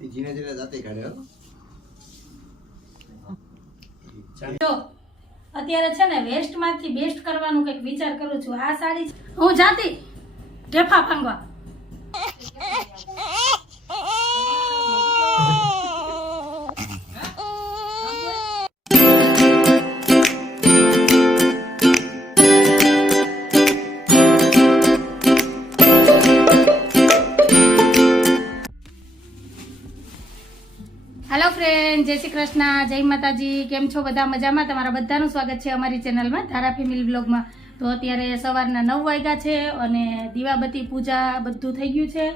એ જીને જીને જાતે કાઢે હો. જો અત્યારે છે ને વેસ્ટ માંથી બેસ્ટ કરવાનું કંઈક વિચાર કરું છું. આ સાડી હું જાતી ઢેફા ભાંગવા. હેલો ફ્રેન્ડ, જય શ્રી કૃષ્ણ, જય માતાજી. કેમ છો બધા? મજામાં? તમારા બધાનું સ્વાગત છે અમારી ચેનલમાં ધારા ફેમિલી બ્લોગમાં. તો અત્યારે સવારના 9 વાગ્યા છે અને દીવાબત્તી પૂજા બધું થઈ ગયું છે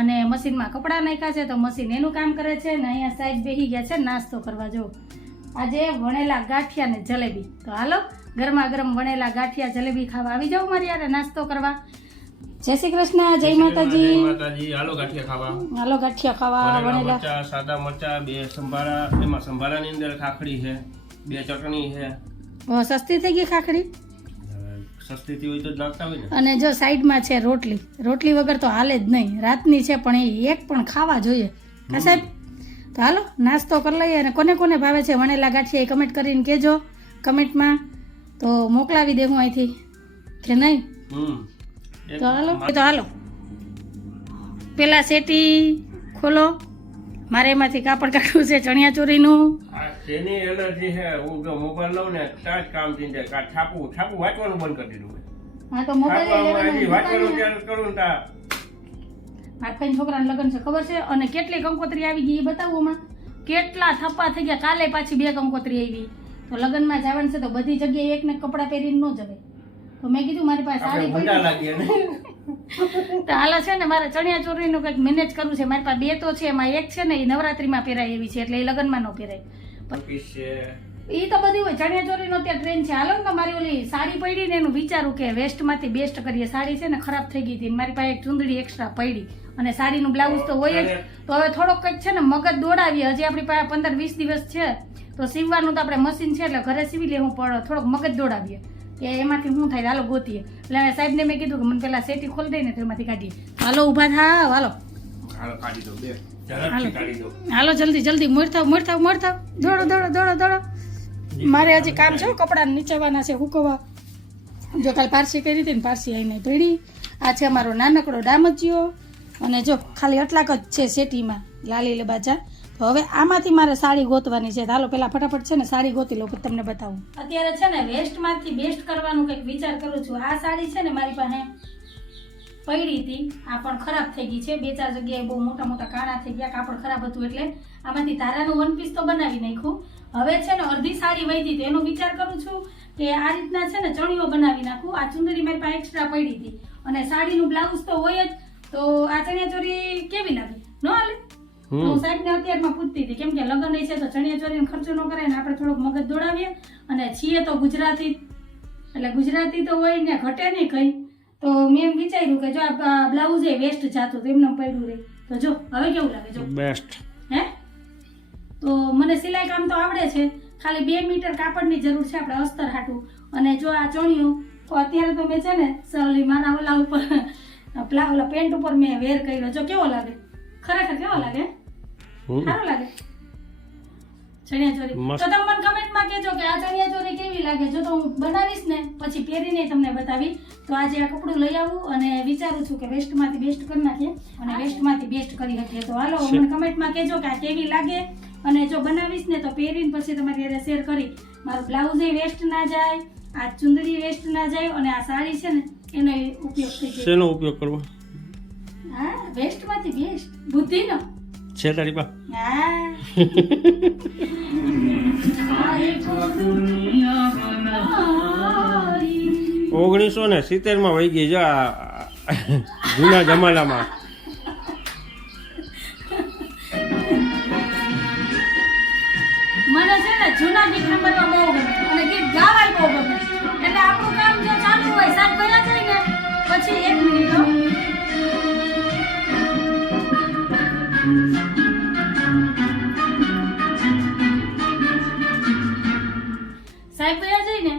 અને મશીનમાં કપડાં નાખ્યા છે તો મશીન એનું કામ કરે છે ને અહીંયા સાહેબ બેસી ગયા છે નાસ્તો કરવા. જો આજે વણેલા ગાંઠિયા ને જલેબી. તો હાલો ગરમા ગરમ વણેલા ગાંઠિયા જલેબી ખાવા આવી જાવ મારી યારે નાસ્તો કરવા. જય શ્રી કૃષ્ણ, જય માતાજી. હાલો ગાંઠિયા ખાવા. હાલો ગાંઠિયા ખાવા. વણેલા મરચા, સાદા મરચા, 2 સંભારા, એમાં સંભારાની અંદર ખાખડી છે, 2 ચટણી છે. સસ્તી થઈ ગઈ ખાખડી. સસ્તી થી હોય તો જ નાખતા હોય ને. અને જો સાઈડમાં છે રોટલી. રોટલી વગર તો હાલે જ નહીં. રાતની છે પણ એ એક પણ ખાવા જોઈએ કા સાહેબ? તો હાલો નાસ્તો કરી લઈએ. અને કોને કોને ભાવે છે વણેલા ગાંઠિયા એ કમેન્ટ કરીને કહેજો કમેન્ટમાં, તો મોકલાવી દે હું અહીંથી કે નહીં. તો હાલો પેલા સેટી ખોલો. મારે એમાંથી કાપડ કાઢવું છે ચણિયા ચોરીનું. તેની એલર્જી છે. હું જો મોબાઈલ લઉં ને ત્યાં જ કામ થઈ જાય. છાપું વાંચવાનું બંધ કરી દીધું. હા તો મોબાઈલ વાંચવાનું જ્યારે કરું ને ત્યાં મારા ફઈના છોકરાને લગ્ન છે ખબર છે, અને કેટલી કંકોત્રી આવી ગઈ એ બતાવું હમણાં. કેટલા થપ્પા થઈ ગયા. કાલે પાછી 2 કંકોત્રી આવી. તો લગ્નમાં જવાનું છે તો બધી જગ્યાએ એકને કપડાં પહેરીને ન જવાય. તો મેં કીધું મારી પાસે સાડી પડી તો હાલો છે ને મારે ચણિયા ચોરીનું કંઈક મેનેજ કરવું છે. મારી પાસે 2 તો છે, એમાં એક છે ને એ નવરાત્રીમાં પહેરાય એવી છે એટલે એ લગ્નમાં ન પહેરાય. એ તો બધી હોય. ચણિયા ચોરીનો ત્યાં ટ્રેન છે. હાલો ને મારી ઓલી સાડી પડી ને એનું વિચારું કે વેસ્ટમાંથી બેસ્ટ કરીએ. સાડી છે ને ખરાબ થઈ ગઈ હતી, મારી પાસે એક ચૂંદડી એક્સ્ટ્રા પડી અને સાડીનું બ્લાઉઝ તો હોય જ. તો હવે થોડોક કંઈક છે ને મગજ દોડાવીએ. હજી આપણી પાસે 15-20 દિવસ છે તો સીવવાનું તો આપણે મશીન છે એટલે ઘરે સીવી લેવું, પણ થોડોક મગજ દોડાવીએ કે એમાંથી શું થાય. હાલો ગોતીએ. એટલે સાહેબને મેં કીધું કે મને પેલા સેટી ખોલી દઈ ને તો એમાંથી કાઢીએ. હાલો ઊભા થાવ. હાલો જલ્દી જલ્દી મોડતાવ. દોડો. મારે હજી કામ છે. કપડાં નીચેવાના છે હુકવા. જો કાલ પારસી કરી હતી ને પારસી આવીને ભેડી. આ છે અમારો નાનકડો ડામચિયો અને જો ખાલી એટલાક જ છે સેટીમાં લાલી લબાજા. તો હવે આમાંથી મારે સાડી ગોતવાની છે. હાલો પેલા ફટાફટ છે ને સાડી ગોતી લો તમને બતાવું. અત્યારે છે ને વેસ્ટમાંથી બેસ્ટ કરવાનું કંઈક વિચાર કરું છું. આ સાડી છે ને મારી પાસે પડી હતી, આ પણ ખરાબ થઈ ગઈ છે. 2-4 જગ્યાએ બહુ મોટા મોટા કાણા થઈ ગયા. કાપડ ખરાબ હતું એટલે આમાંથી તારાનું 1 પીસ તો બનાવી નાખ્યું. હવે છે ને અડધી સાડી વહી હતી તો એનો વિચાર કરું છું કે આ રીતના છે ને ચણીઓ બનાવી નાખું. આ ચુંદડી મારી પાસે એક્સ્ટ્રા પડી હતી અને સાડીનું બ્લાઉઝ તો હોય જ. તો આ ચણિયા ચોરી કેવી લાગે? ન હાલે? હું સાહેબને અત્યારમાં પૂછતી હતી કેમ કે લગ્ન છે તો ચણિયા ચોરીનો ખર્ચો ન કરે ને આપણે થોડોક મગજ દોડાવીએ. અને છીએ તો ગુજરાતી એટલે ગુજરાતી તો હોય ને ઘટે નહીં કઈ. તો મેં એમ વિચાર્યું કે જો આ બ્લાઉઝ એ વેસ્ટ જાતું તો એમને પડ્યું રહે. તો જો હવે કેવું લાગે? જો બેસ્ટ હે. તો મને સિલાઈ કામ તો આવડે છે, ખાલી 2 મીટર કાપડની જરૂર છે આપણે અસ્તર હાટું. અને જો આ ચણિયું તો અત્યારે તો મેં છે ને સલી મારા ઓલા ઉપર ઓલા પેન્ટ ઉપર મેં વેર કર્યો. જો કેવો લાગે? ખરેખર કેવો લાગે? સારું લાગે ચણિયા ચોરી? તો તમે મને કમેન્ટમાં કહેજો કે આ ચણિયા ચોરી કેવી લાગે. જો તો હું બનાવીશ ને પછી પહેરીને તમને બતાવી. તો આજે આ કપડું લઈ આવું અને વિચારું છું કે વેસ્ટમાંથી બેસ્ટ કરી નાખીએ અને વેસ્ટમાંથી બેસ્ટ કરી શકીએ. તો હાલો મને કમેન્ટમાં કહેજો કે આ કેવી લાગે. અને જો બનાવીશ ને તો પહેરીને પછી તમારી હારે શેર કરી. મારું બ્લાઉઝ વેસ્ટ ના જાય, આ ચુંદડી વેસ્ટ ના જાય અને આ સાડી છે ને એનો ઉપયોગ થઈ જાય. શેનો ઉપયોગ કરવો? હા, વેસ્ટમાંથી બેસ્ટ. બુદ્ધિનો છે તારી પા. હા 1970 વહી ગઈ જા જૂના જમાનામાં. મને છે ને જૂના ગીત સાંભળવા બહુ ગમે અને ગીત ગાવાય બહુ ગમે. એટલે આપણું કામ જો ચાલુ હોય સાત ગયા જાય ને પછી 1 મિનિટ સાહેબ ગયા જાય ને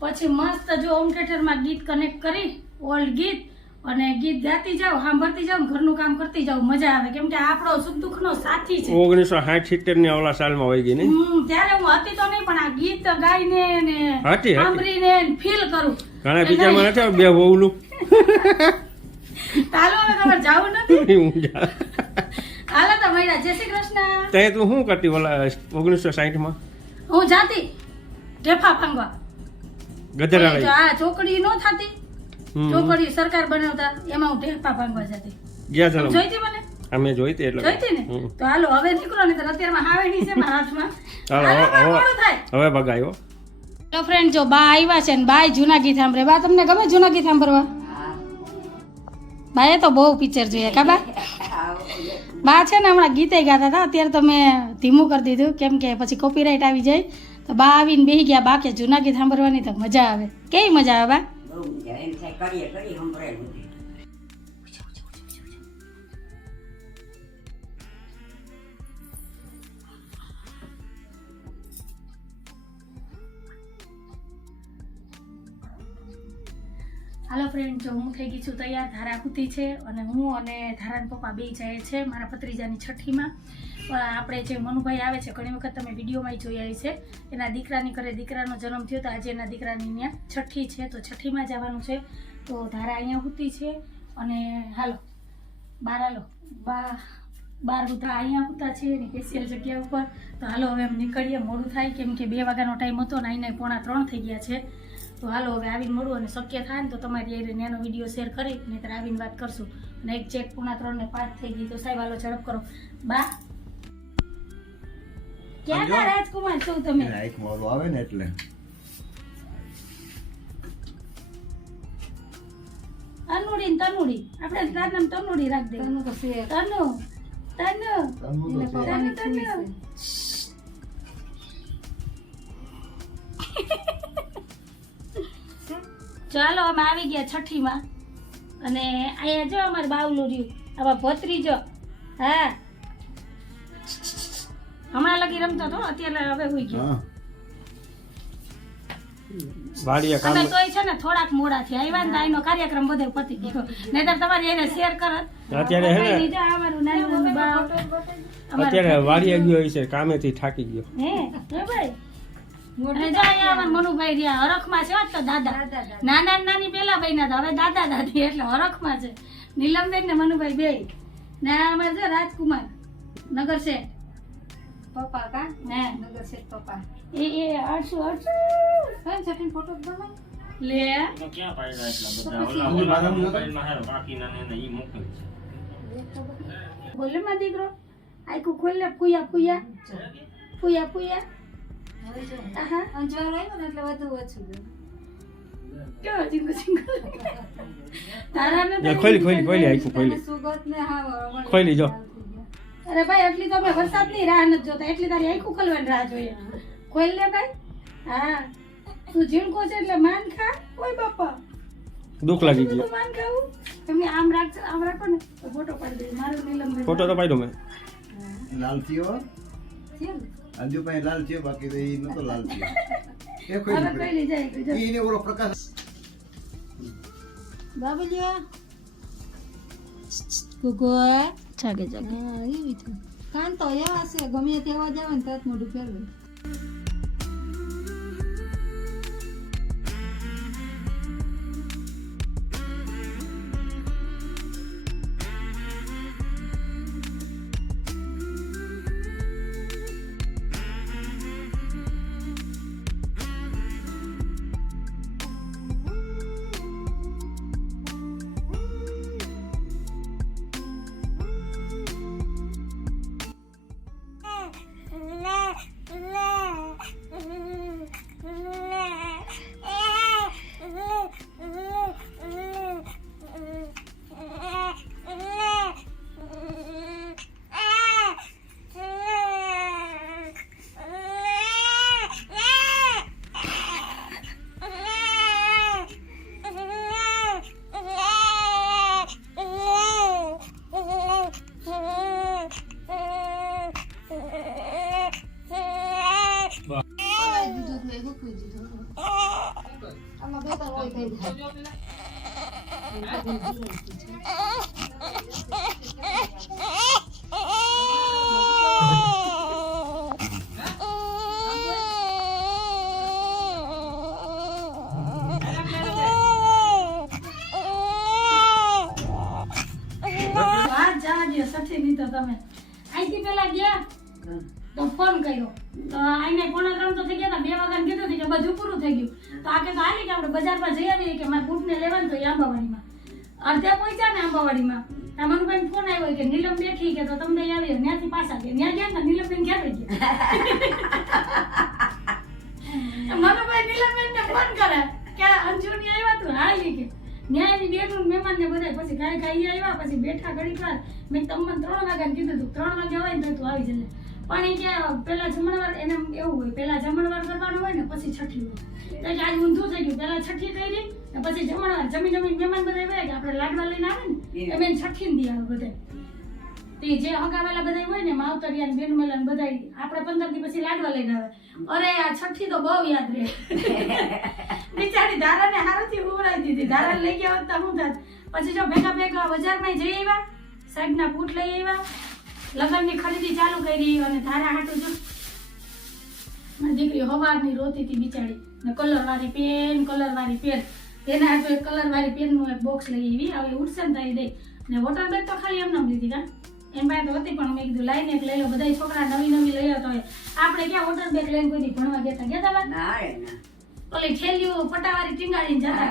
પછી મસ્ત જો હોમ થિયેટરમાં ગીત કનેક્ટ કરી ઓલ્ડ ગીત અને ગીત ગાતી જાઓ, સાંભળતી જાઓ, ઘરનું કામ કરતી જાઓ, મજા આવે. કેમ કે આપણો સુખ દુઃખનો સાથી છે. 1960-70 ની ઓલા સાલમાં વહી ગઈ નહીં? ત્યારે હું હતી તો નહીં, પણ આ ગીત ગાઈને ને હતી. સાંભળીને ફીલ કરું. ઘણા પિક્ચરમાં નથી બે વહુલું. ચાલો હવે તમારે જાવું નથી. હું જા. હાલો તો મળ્યા. જય શ્રી કૃષ્ણ. તે તું શું કરતી ઓલા 1960 માં? હું જાતી ઢેફા ભાંગવા. ગધેડા લઈ. આ ચોકડી નો થાતી, ચોકડી સરકાર બનાવતા, એમાં હું ઢેફા ભાંગવા જતી. ગયા ચાલો. જોઈતી મને? અમે જોઈતી એટલે. જોઈતી ને? તો હાલો હવે નીકળો ને. અત્યારમાં હાવેડી છે મારા હાથમાં. ચાલો હવે ભગાયો. તો ફ્રેન્ડ જો બા આવ્યા છે ને બા જૂના ગીત સાંભળે. બા તમને ગમે જૂના ગીત સાંભળવા? બાએ તો બહુ પિક્ચર જોયા કા બા? બા છે ને હમણાં ગીતે ગાતા હતા, અત્યારે તો મેં ધીમું કરી દીધું કેમ કે પછી કોપીરાઇટ આવી જાય. તો બા આવીને બેસી ગયા. બા કે જૂના ગીત સાંભળવાની તો મજા આવે. કેવી મજા આવે બા? હાલો ફ્રેન્ડ, જો હું થઈ ગઈ છું તૈયાર. ધારા કૂતી છે અને હું અને ધારાના પપ્પા બે જાય છે મારા ભત્રીજાની છઠ્ઠીમાં. આપણે જે મનુભાઈ આવે છે, ઘણી વખત તમે વિડીયોમાં જોઈ આવી છે, એના દીકરાની ઘરે દીકરાનો જન્મ થયો તો આજે એના દીકરાની ત્યાં છઠ્ઠી છે, તો છઠ્ઠીમાં જવાનું છે. તો ધારા અહીંયા સૂતી છે અને હાલો બાર બધા અહીંયા સૂતા છે એની સ્પેશિયલ જગ્યા ઉપર. તો હાલો હવે એમ નીકળીએ, મોડું થાય કેમ કે 2 વાગ્યાનો ટાઈમ હતો ને અહીંયા 2:45 થઈ ગયા છે. તો હાલો હવે આવીને મળું અને શક્ય થાય ને તો તમારી એ નાનો વિડીયો શેર કરી નહીંતર આવીને વાત કરશું. અને એક ચેક 3:45 ને 5 થઈ ગઈ. તો સાહેબ હાલો ઝડપ કરો. બા ક્યાં હતા રાજકુમાર છો તમે? એક મોડું આવે ને એટલે અનુડી ને તનુડી, આપણે તાર નામ તનુડી રાખ દે. તનુ તો છે. તનુ ચાલો અમે આવી ગયા છઠ્ઠીમાં અને અહીંયા જો અમારે બાવલું રહ્યું, આવા ભત્રીજો. હા હમણાં લગી રમતો હતો, અત્યારે હવે હોઈ ગયો. અમે તોય છે ને થોડાક મોડા થી આવ્યા ને એનો કાર્યક્રમ બધે પતી ગયો. નહીતર તમારી એને શેર કરત. અત્યારે હે ને અમારું નાનું બાળ અત્યારે વાડિયા ગયો છે, કામેથી થાકી ગયો. હે ભાઈ મનુભાઈ રહ્યા હરખમાં છે તો દાદા નાના નાની પેલા બન્યા હતા, હવે દાદા દાદી એટલે હરખમાં છે. નીલમબેન ને મનુભાઈ બે ને અમારે જો રાજકુમાર નગર શેઠ પપ્પા કા હે નગર શેઠ પપ્પા એ 800 ફોટો લે ક્યાં પાડ્યા એટલા બધા ઓલા મોબાઈલમાં હેરો બાકીના ને ઈ મોકલ છે. બોલે માં દીકરો આખું ખોલે પુયા આહા અંજવાર આવ્યો ને એટલે વધુ ઓછું કેવો જીંગો તારા ને ખોલી આખું ખોલી જો. અરે ભાઈ એટલી તો અમે વરસાદની રાહ નથી જોતા, એટલી તારી આખું ખોલવાની રાહ જોઈએ. ખોલ લે ભાઈ. હા તું ઝીણકો છે એટલે માન ખા. ઓય બાપા દુખ લાગી ગયું. માન ખાવું તમે આમ રાખો ને તો ફોટો પાડી દે. મારો નીલમ ફોટો તો પાડ્યો મેં. લાલ થયો અંજુ ભાઈ, લાલ થયો, બાકી તો ઈ નતો લાલ થયો. એ કોઈ લઈ જાય ઈને ઓલો પ્રકાશ બાબુજી ગુગુ જાગે હા એવી તો કાન તો એવા છે, ગમે તેવા જાવ ને તરત મોઢું ફેરવે. વાત જવા દો સઠી ની તો તમે અહીંથી પેલા ગયા તો ફોન કર્યો તો આઈને 2:45 તો થઈ ગયા હતા 2 વાગ્યાને કીધું હતું કે બધું પૂરું થઈ ગયું તો આ કે તો હાલી કે આપણે બજારમાં જઈ આવીએ કે મારા બૂટને લેવાનું તો આંબાવાડીમાં અડધે પહોંચ્યા ને આંબાવાડીમાં મનુભાઈ ફોન આવ્યો કે નીલમ બેઠી કે તો તમને આવી ત્યાંથી પાછા ગયા ત્યાં ગયા ને નીલમબેન ક્યાં રહી ગયા મનુભાઈ નીલમબેન ને ફોન કરે કે અંજુની આવ્યા તું હાલી કે ન્યાયની બેનું મહેમાન ને બધા પછી કાંઈ કાંઈ આવ્યા પછી બેઠા ઘડીક વાર મેં તમને 3 વાગ્યાને કીધું હતું 3 વાગે હોય ને તો તું આવી જજે પણ એ કે પેલા જમણવાર એને એવું હોય પેલા જમણવાર કરવાનું હોય ને પછી છઠ્ઠી હોય તો કે આજ ઊંધું થઈ ગયું પેલા છઠ્ઠી કરી ને પછી જમણવાર જમી મહેમાન બધા આવ્યા કે આપણે લાડવા લઈને આવે ને એમ એને છઠ્ઠી દી આવે બધા તે જે હગાવેલા બધા હોય ને માવતરિયા બેન મેલા બધા આપણે 15 દી પછી લાડવા લઈને આવે અરે આ છઠ્ઠી તો બહુ યાદ રહે બિચારી ધારાને હારુથી ઉવડાવી દીધી ધારા લઈ ગયા હોત હું થાત પછી જો ભેગા બજારમાં જઈ આવ્યા સાઈડના બૂટ લઈ આવ્યા લગનની ખરીદી ચાલુ કરી અને ધારા હાટું જો મારી દીકરી હવારની રોતી હતી બિચારી ને કલર વાળી પેન એના હાટું એક કલર વાળી પેનનું એક બોક્સ લઈ આવી હવે ઉડશે ને તારી દઈ ને વોટર બેગ તો ખાલી એમ નામ લીધી કા એમ પાસે તો હતી પણ મેં કીધું લાઈને એક લઈ લો બધા છોકરા નવી લઈ આવતા હોય આપણે ક્યાં વોટર બેગ લઈને કોઈ ભણવા ગયા હતા ઓલી ઠેલીઓ પટાવાળી ટીંગાડીને જતા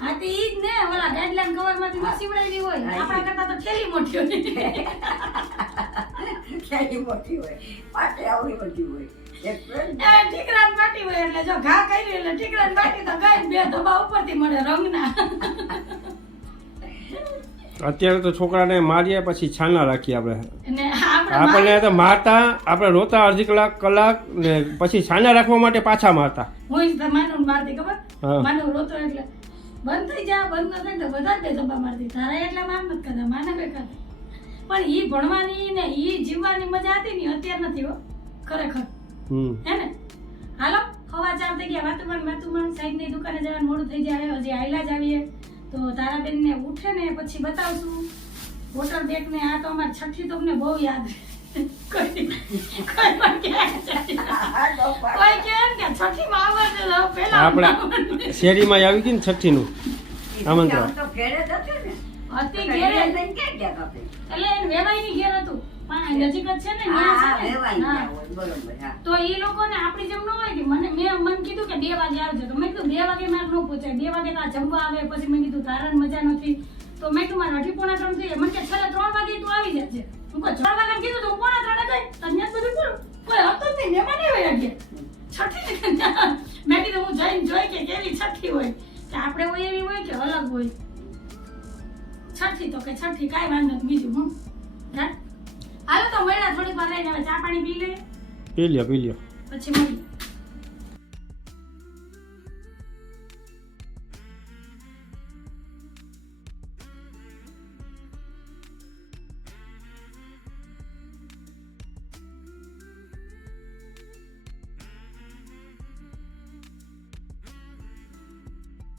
હા તે ઈ જ ને ઓલા ગાઈડલાઈન કવર માંથી ન સીવડાવી હોય આપણા કરતા તો ઠેલી મોટી હોય ઠીકરાન પાટી હોય એટલે જો ઘા કરી એટલે ઠીકરાન પાટી તો ગઈ 2 ધબા ઉપરથી મળે રંગના અત્યારે તો છોકરાને મારીએ પછી છાના રાખીએ આપણે અને આપણને તો મારતા આપણે રોતા અડધી કલાક ને પછી છાના રાખવા માટે પાછા મારતા હું જ માનું મારતી ખબર માનું રોતો એટલે બંધ થઈ જા બંધ ન થાય તો બધા 2 ધબા મારતી તારા એટલે માર મત કરતા માને બે કરતી પણ ઈ ભણવાની ને ઈ જીવવાની મજા હતી ને અત્યારે નથી હો ખરેખર હે ને હાલો 4:15 થઈ ગયા વાતુમાં સાઈડની દુકાને જવાનું મોડું થઈ જાય હજી આયલા જ આવીએ તો તારાબેન ને ઉઠે ને પછી બતાવશું વોટર બેગ ને આ તો અમારી છઠ્ઠી તો અમને બહુ યાદ કોઈ પણ કે છઠ્ઠી માં આવવા પેલા આપણે શેરીમાં આવી ગઈ ને છઠ્ઠી નું આમંત્રણ હતી ઘેરે એટલે વેવાઈની ઘેર હતું પણ નજીક જ છે ને તો એ લોકો ને આપણી જેમ ન હોય કે મને કીધું કે 2 વાગે આવજો તો મેં કીધું 2 વાગે મારે ન પૂછે 2 વાગે તો આ જમવા આવે પછી મેં કીધું તારાને મજા નથી તો મેં કીધું મારે 2:45 થઈ મને કે છેલ્લે 3 વાગે તું આવી જજે હું કહું 4 વાગે કીધું તો 3:45 ગઈ તને બધું પૂરું કોઈ હતો જ નહીં મહેમાન આવ્યા ગયા છઠ્ઠી મેં કીધું હું જઈને જોઈ કે કેવી છઠ્ઠી હોય કે આપણે હોય એવી હોય કે અલગ હોય છઠ્ઠી તો કે છઠ્ઠી કાંઈ વાંધો નહીં બીજું હું હાલો તો મળ્યા થોડીક વાર રહીને હવે ચા પાણી પી લે પી લ્યો પછી મળીએ